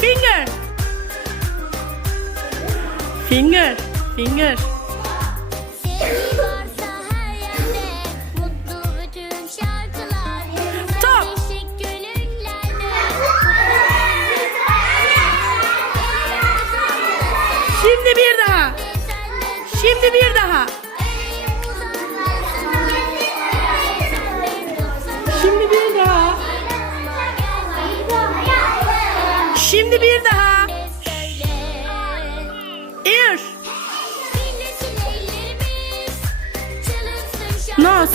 Finger. Finger. Finger. Şimdi bir daha. Şimdi bir daha. Şimdi bir daha. Ear. Nose.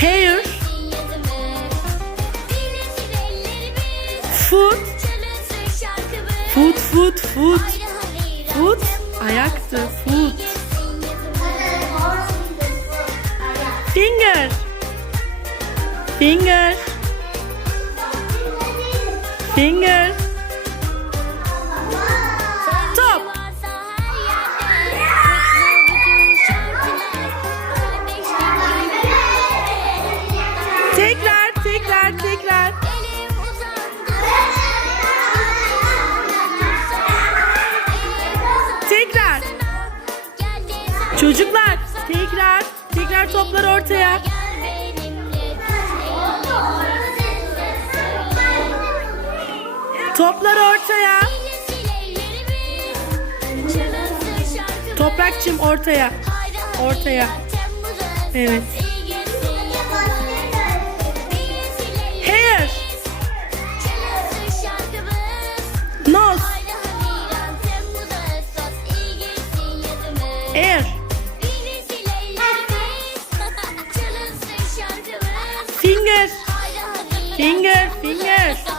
Hair. Foot. Foot, foot, foot. Foot. Ayaktı. Foot. Finger. Finger. Finger. Top. Tekrar, tekrar, tekrar. Tekrar. Çocuklar, tekrar. Tekrar toplar ortaya. Toplar ortaya. Toprakçım ortaya. Ortaya. Evet. Hair. Nose. Air. Finger. Finger. Finger.